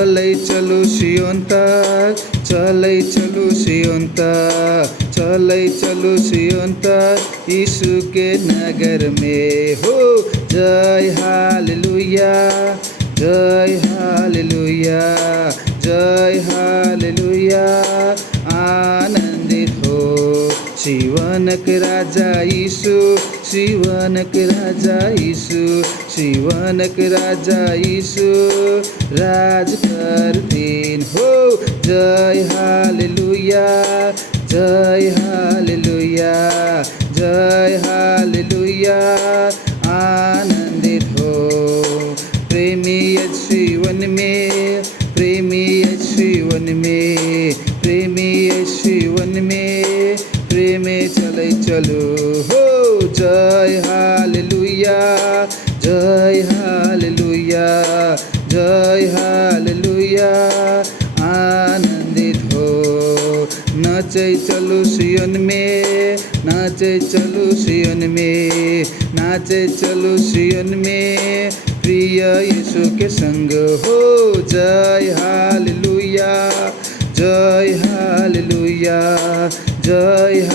चलै चलू सियोन तक, चलै चलू सियोन तक, चलै चलू सियोन तक, यीशु के नगर में हो। जय हालेलुया, जय हालेलुया, जय हालेलुया। आनंदित हो जीवनक राजा यीशु, जीवनक राजा यीशु, जीवनक राजा यीशु राज करतीन हो। जय हालेलुया, जय हालेलुया, जय हालेलुया। आनंदित हो प्रेमी जीवन में, प्रेमी जीवन में, प्रेमी जीवन में, प्रेम चलै चलो हो। जय हालेलुया, जय हालेलुया, जय हालेलुया। आनंदित हो नाचै चलू सियोन में, नाचै चलू सियोन में, नाचै चलू सियोन में, प्रिय यीशु के संग हो। जय हालेलुया, जय हालेलुया, जय